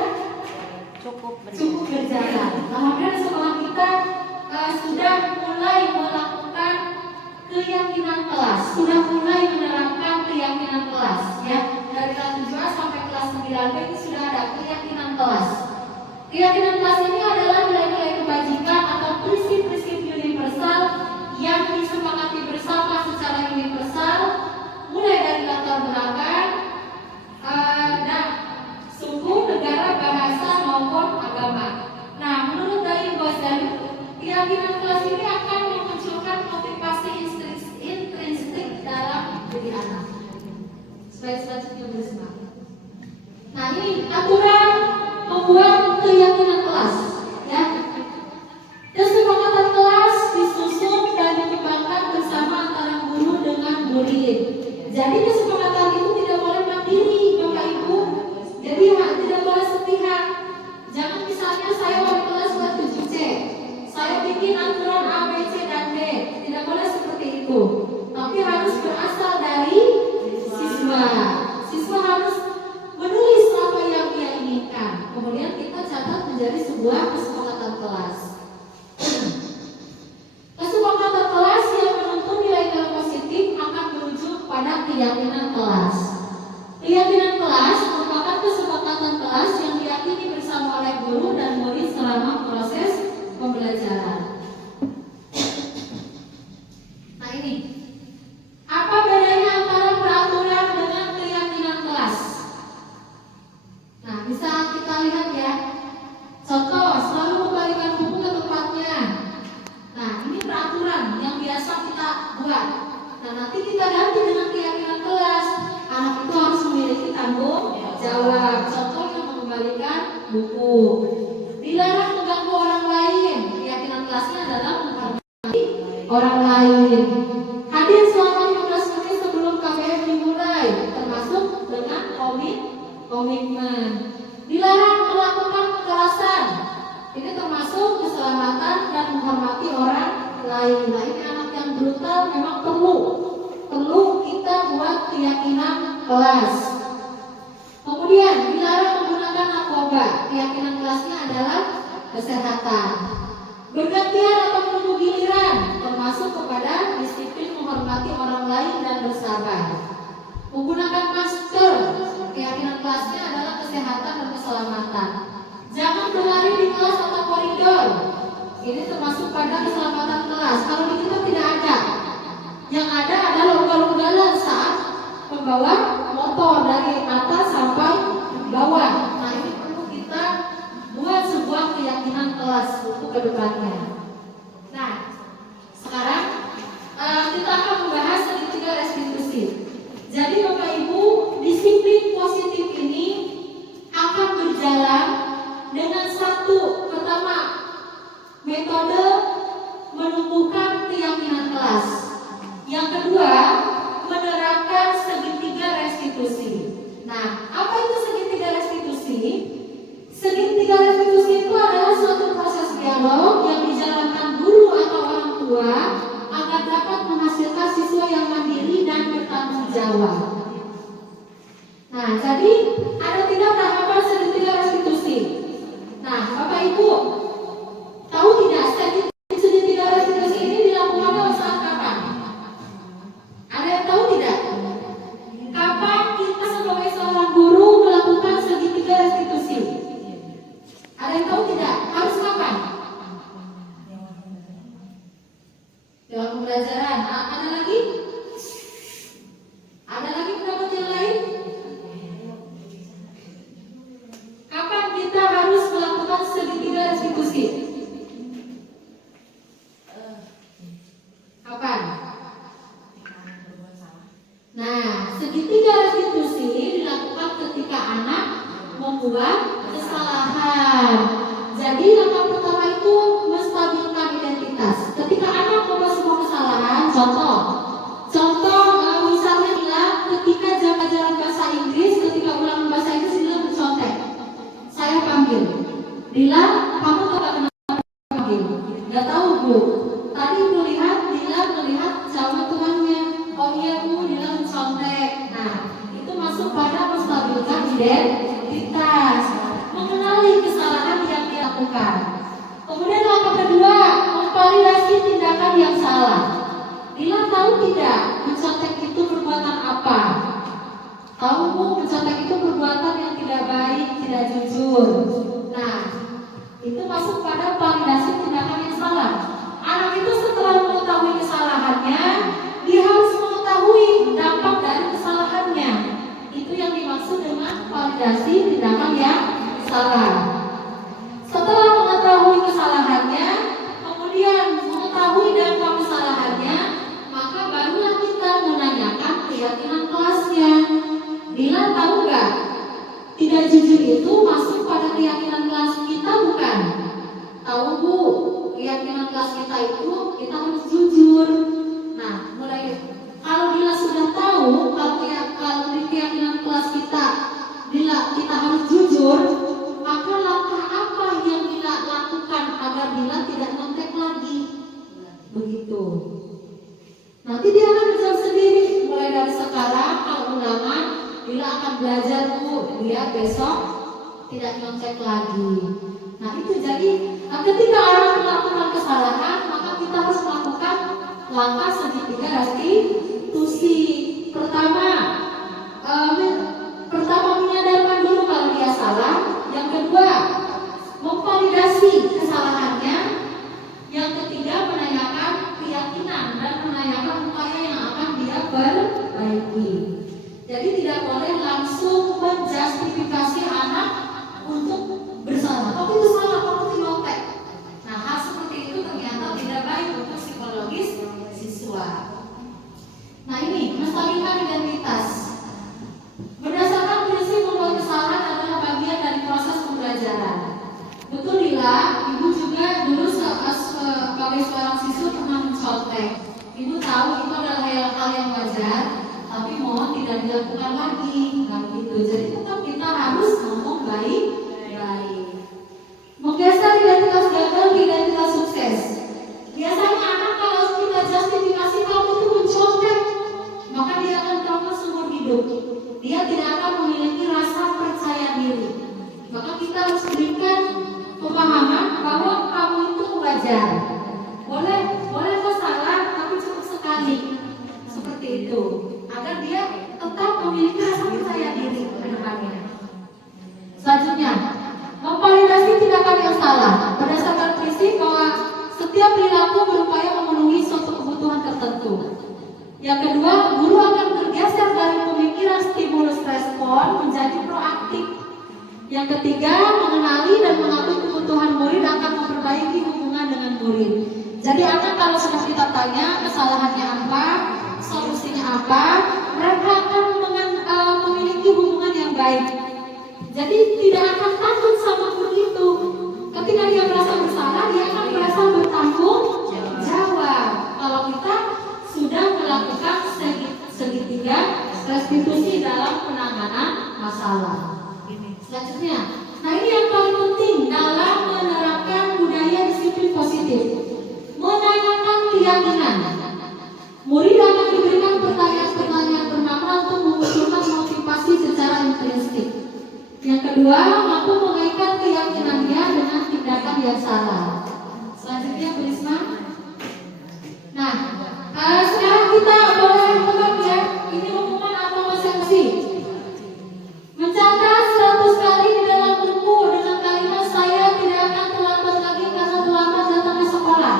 Cukup berjalan. Alhamdulillah sekolah kita sudah mulai melakukan keyakinan kelas, sudah mulai menerapkan keyakinan kelas ya. Dari kelas 7A sampai kelas 9B itu sudah ada keyakinan kelas. Keyakinan kelas ini adalah nilai-nilai kebajikan atau prinsip-prinsip universal yang disepakati bersama secara universal, mulai dari latar belakang dan suku, negara, bahasa maupun agama. Nah, menurut Dai Ghazali, keyakinan kelas ini akan memunculkan motivasi intrinsik dalam diri anak. Selanjutnya bersemangat. Nah, ini aturan membuat keyakinan kelas, ya. Kesepakatan kelas disusun dan dikembangkan bersama antara guru dengan murid. Jadi kesepakatan itu tidak boleh mandiri, Bapak Ibu. Jadi tidak boleh sepihak. Jangan misalnya saya wali kelas buat 7C, saya bikin aturan A, B, C, dan D. Tidak boleh seperti itu. Tapi harus berasal dari siswa. Siswa harus menulis apa yang dia inginkan. Kemudian kita catat menjadi sebuah kesepakatan kelas. Kesepakatan kelas yang menuntun nilai-nilai positif akan menuju pada keyakinan kelas. Keyakinan kelas merupakan kesepakatan kelas yang diyakini bersama oleh guru dan murid selama proses pembelajaran. Nah ini, apa bedanya antara peraturan dengan keyakinan kelas? Nah, bisa kita lihat ya. Contoh, selalu kembalikan buku ke tempatnya. Nah, ini peraturan yang biasa kita buat. Nah, nanti kita ganti dengan keyakinan kelas. Anak itu harus memiliki tanggung jawab. Contohnya mengembalikan buku. Dilarang mengganggu orang lain. Keyakinan kelasnya adalah menghormati orang lain. Hadir selama 15 menit sebelum KBM dimulai, termasuk dengan komitmen. Dilarang melakukan kekerasan. Ini termasuk keselamatan dan menghormati orang lain. Nah, ini anak yang brutal memang perlu kita buat keyakinan kelas. Kemudian dilarang menggunakan narkoba. Keyakinan kelasnya adalah kesehatan. Bergantian atau menunggu giliran, termasuk kepada disiplin menghormati orang lain dan bersabar. Menggunakan masker, keyakinan kelasnya adalah kesehatan dan keselamatan. Jangan berlari di kelas atau koridor. Ini termasuk pada keselamatan kelas. Kalau di kita tidak ada. Yang ada adalah ugal-ugalan saat membawa motor dari atas sampai bawah. Nah, ini perlu kita buat sebuah keyakinan kelas untuk kedepannya. Nah, sekarang kita akan membahas segitiga restitusi. Jadi Bapak Ibu, disiplin positif ini akan berjalan dengan satu, pertama, metode menumbuhkan keyakinan kelas. Yang kedua, menerapkan segitiga restitusi. Nah, apa itu segitiga restitusi? Segitiga restitusi itu adalah suatu proses dialog yang dijalankan guru atau orang tua agar dapat menghasilkan siswa yang mandiri dan bertanggung jawab. Nah, jadi ada 3 tahapan segitiga restitusi. Nah, Bapak Ibu, tahu tidak segitiga restitusi ini dilakukan saat kapan? Ada yang tahu tidak? Kapan kita sebagai seorang guru melakukan segitiga restitusi? Ada yang tahu tidak? Harus kapan? Dalam pembelajaran. Ada lagi? Ada lagi pendapat yang lain? Kapan kita harus melakukan segitiga restitusi? Kapan? Nah, segitiga restitusi dilakukan ketika anak membuat kesalahan. Jadi langkah pertama itu menstabilkan identitas. Ketika anak membuat sebuah kesalahan, contoh misalnya bila ketika pelajaran bahasa Inggris, ketika ulangan bahasa Inggris Dila mencontek, saya panggil, Dila, kamu tahu gak kenapa panggil? Gak tahu Bu. Tadi melihat Dila melihat jawaban Tuhannya. Oh iya Bu, Dila mencontek. Nah, itu masuk pada menstabilkan identitas, mengenali kesalahan yang dilakukan. Kemudian langkah kedua, memvalidasi tindakan yang salah. Dila tahu tidak mencontek itu perbuatan apa? Tahu Bu, mencontek itu perbuatan yang tidak baik, tidak jujur. Nah, itu masuk pada validasi tindakan yang salah. Anak itu setelah mengetahui kesalahannya, dia harus mengetahui dampak dari kesalahannya. Itu yang dimaksud dengan validasi tindakan yang salah. Setelah mengetahui kesalahannya, kemudian mengetahui dampak kesalahannya, maka barulah kita menanyakan keyakinan kelasnya. Dila tahu nggak? Tidak jujur itu masuk pada keyakinan kelas kita, bukan? Tahu Bu, keyakinan kelas kita itu kita harus jujur. Nah, mulai kalau Dila sudah tahu kalau di keyakinan kelas kita kita harus jujur, maka langkah apa yang Dila lakukan agar Dila tidak nyontek lagi? Begitu. Nanti dia akan bisa sendiri. Mulai dari sekarang kalau ulangan, Dila akan belajar Bu, biar besok tidak nyontek lagi. Nah itu jadi ketika orang melakukan kesalahan, maka kita harus melakukan langkah segitiga restitusi. Pertama menyadarkan dulu kalau dia salah. Yang kedua, memvalidasi kesalahannya. Yang ketiga, menanyakan keyakinan dan menanyakan upaya yang akan dia perbaiki. Jadi tidak boleh langsung menjustifikasi anak untuk bersalah. Kamu itu salah, kamu itu nyontek. Nah, hal seperti itu ternyata tidak baik untuk psikologis siswa. Nah ini, menstabilkan identitas. Berdasarkan prinsip membuat kesalahan adalah bagian dari proses pembelajaran. Betul Lila, Ibu juga dulu sebagai seorang siswa pernah mencontek. Ibu tahu itu adalah hal yang wajar, tapi mohon tidak dilakukan lagi. Nah gitu. Jadi tetap kita harus ngomong baik-baik. Menggeser identitas gagal ke identitas sukses. Biasanya anak kalau kita justifikasi kamu itu mencontek, maka dia akan trauma seumur hidup. Dia tidak akan memiliki rasa percaya diri. Maka kita harus berikan pemahaman Yang kedua, guru akan bergeser dari pemikiran stimulus respon menjadi proaktif. Yang ketiga, mengenali dan mengakui kebutuhan murid akan memperbaiki hubungan dengan murid. Jadi anak kalau sudah kita tanya kesalahannya apa, solusinya apa, mereka akan memiliki hubungan yang baik. Jadi tidak akan takut sama guru itu. Ketika dia merasa bersalah, dia akan merasa bertanggung jawab. Kalau kita sudah melakukan segitiga restitusi dalam penanganan masalah. Selanjutnya, nah ini yang paling penting dalam menerapkan budaya disiplin positif. Menanyakan keyakinan. Murid akan diberikan pertanyaan-pertanyaan bernama untuk memunculkan motivasi secara intrinsik. Yang kedua, mampu mengaitkan keyakinannya dengan tindakan yang salah. Selanjutnya, Bu Risma. Nah, sekarang kita boleh tebak ya, ini hukuman atau sanksi. Mencatat 100 kali di dalam buku dengan kalimat saya tidak akan terlambat lagi karena terlambat datang ke sekolah.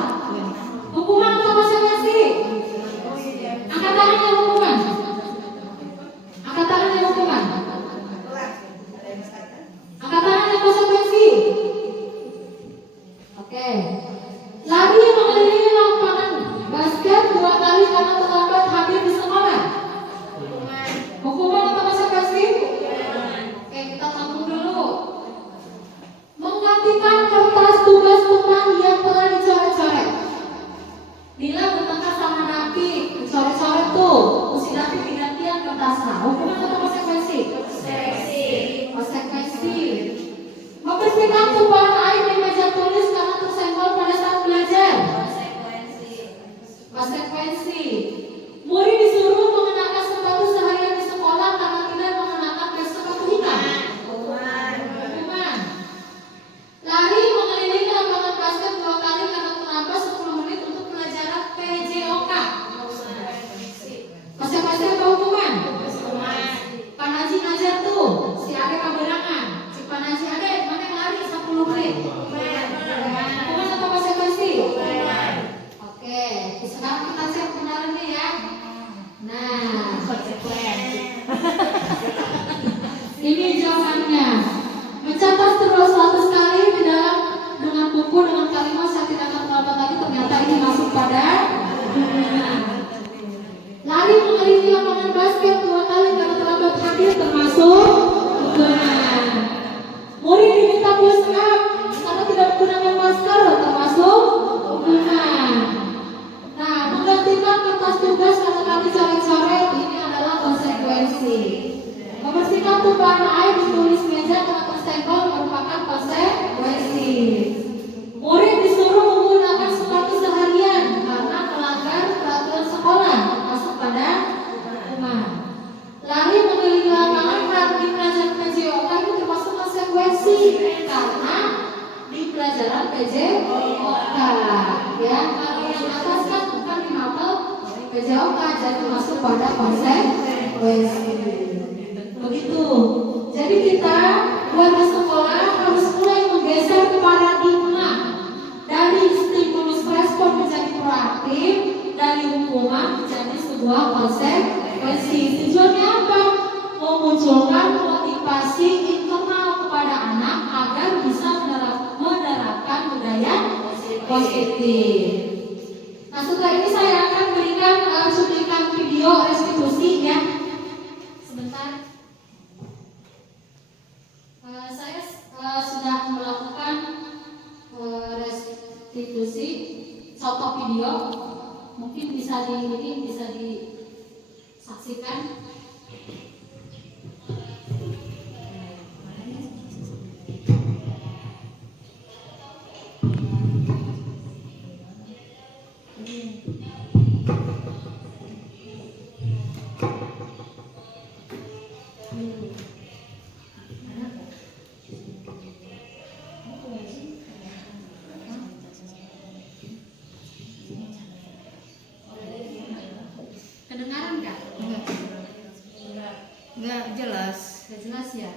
Hukuman atau konsekuensi? Angkat tangan yang hukuman. Angkat tangan yang hukuman. Angkat tangan yang konsekuensi. Oke. Lari mengelilingi lapangan basket 2 kali karena terlambat hadir di sekolah. Hukuman atau konsekuensi? Oke, kita tampung dulu. Menggantikan kertas tugas teman yang telah dicoret-coret. Bila bertengkar sama Dapi, dicoret-coret tuh, mesti Dapi digantian kertasnya. Hukuman atau konsekuensi? Konsekuensi. Membersihkan tumpahan air di meja tulis karena tersenggol pada saat belajar. Konsekuensi. Murid disuruh mengenakan sepatu seharian di sekolah karena tidak mengenakan sepatu hitam. Hukuman. Lari mengelilingi lapangan basket 2 kali karena terlambat 10 menit untuk pelajaran PJOK. Konsekuensi apa hukuman? Pak Naji ngajar tuh, si Ade keberangan. Si Pak Naji Ade, mana yang lari 10 menit? Hukuman atau konsekuensi? Oke, sekarang kita cek kebenarannya ya. Nah, ini jawabannya. Mencatat terus 100 kali di dalam dengan buku dengan kalimat saya tidak akan terlambat lagi, ternyata ini masuk pada lari mengelilingi lapangan basket 2 kali karena terlambat hadir termasuk hukuman. Murid diminta push up karena tidak menggunakan masker termasuk hukuman. Nah, menggantikan kertas tugas karena kami coret-coret ini adalah konsekuensi. Membersihkan tumpahan air di tulis meja karena tersenggol merupakan konsekuensi. Murid disuruh menggunakan sepatu seharian karena melanggar peraturan sekolah masuk pada hukuman. Lari mengelilingi lapangan di pelajaran PJOK itu termasuk konsekuensi karena di pelajaran PJOK ya, kalau yang atas kan bukan di mapel PJOK jadi masuk pada konsekuensi. Begitu. Jadi kita warga sekolah harus mulai menggeser paradigma dari stimulus respon menjadi proaktif, dari hukuman menjadi sebuah konsekuensi. Tujuannya apa? Memunculkan motivasi internal kepada anak agar bisa menerapkan budaya positif. Nah, setelah ini saya akan berikan cuplikan video restitusi ya. Sebentar. Saya sudah melakukan restitusi contoh video, mungkin bisa disaksikan. Kedengaran nggak? Nggak jelas. Nggak jelas ya.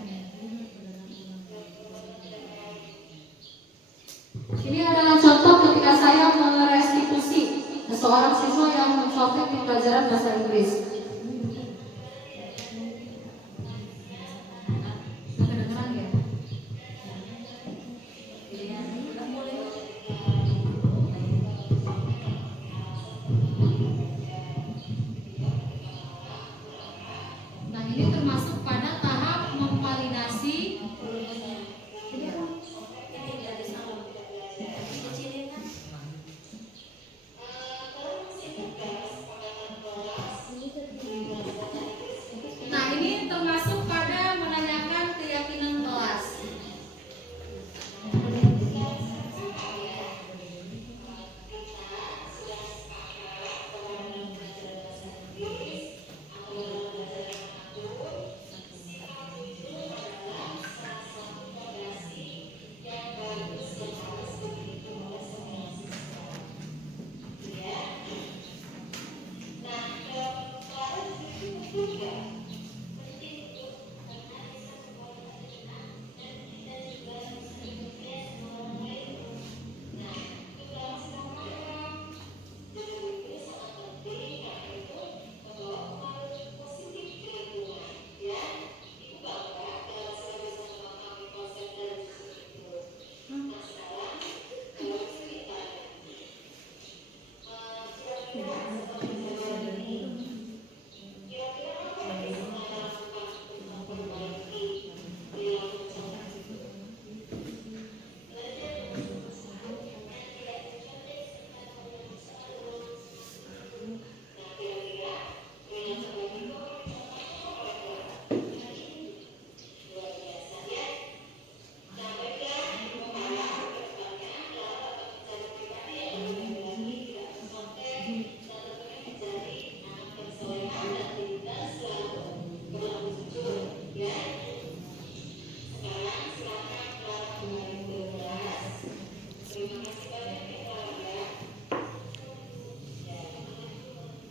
Ini adalah contoh ketika saya merestitusi seorang siswa yang mencontek di pelajaran pelajaran bahasa Inggris. Kedengeran ya? Nah, ini termasuk pada tahap memvalidasi. Nah, ini termasuk pada menanyakan keyakinan kelas.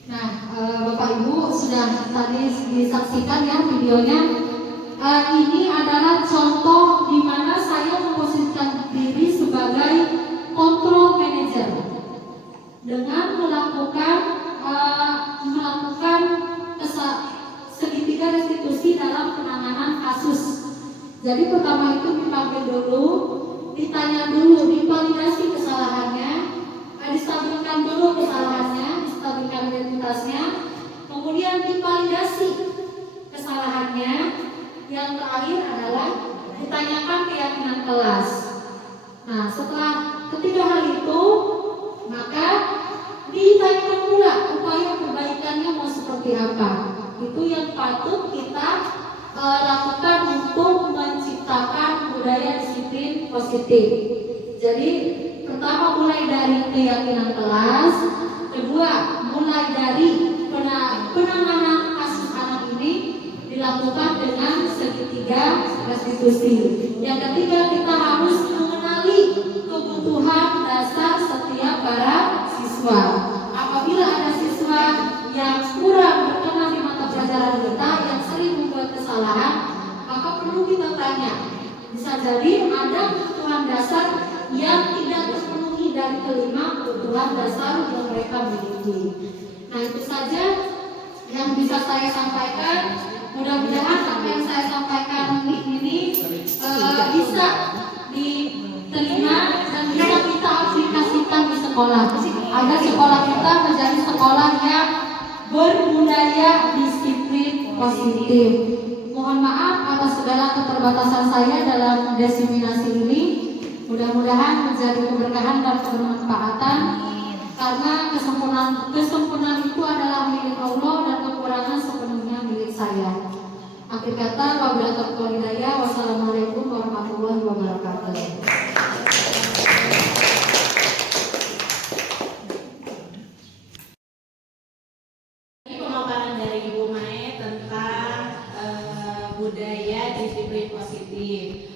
Nah, Bapak Ibu sudah tadi disaksikan ya videonya. Ini adalah contoh di mana saya memposisikan diri sebagai control manager dengan melakukan segitiga restitusi dalam penanganan kasus. Jadi pertama itu dipanggil dulu, ditanya dulu, divalidasi kesalahannya, distabilkan dulu kesalahannya, distabilkan identitasnya, kemudian divalidasi kesalahannya. Yang terakhir adalah ditanyakan keyakinan kelas. Nah, setelah ketiga hal itu, maka ditanyakan pula upaya perbaikannya mau seperti apa. Itu yang patut kita lakukan untuk menciptakan budaya disiplin positif. Jadi pertama mulai dari keyakinan kelas, kedua mulai dari penanganan kasus anak ini dilakukan dengan segitiga restitusi. Yang ketiga kita harus mengenali kebutuhan dasar setiap para siswa. Apabila ada siswa yang kurang berkenan di mata pelajaran kita, yang sering membuat kesalahan, maka perlu kita tanya. Bisa jadi ada kebutuhan dasar yang tidak terpenuhi dari kelima kebutuhan dasar yang mereka miliki. Nah, itu saja yang bisa saya sampaikan. Mudah-mudahan apa yang saya sampaikan ini bisa diterima dan bisa kita aplikasikan di sekolah, agar sekolah kita menjadi sekolah yang berbudaya disiplin positif. Mohon maaf atas segala keterbatasan saya dalam diseminasi ini. Mudah-mudahan menjadi keberkahan dan kebermanfaatan, karena kesempurnaan itu adalah milik Allah dan kekurangan sepenuhnya milik saya. Akhir kata, wabillahi taufiq wal hidayah. Wassalamualaikum warahmatullahi wabarakatuh. Ini pemaparan dari Ibu Mae tentang budaya disiplin positif.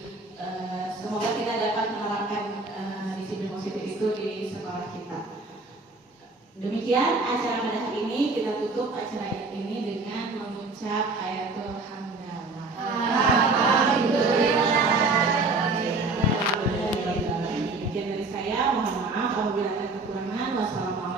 Semoga kita dapat menerapkan disiplin positif itu di sekolah kita. Demikian acara pada hari ini. Kita tutup acara ini dengan mengucap ayatul hamdalah. Demikian dari saya. Mohon maaf apabila ada kekurangan. Wassalamualaikum.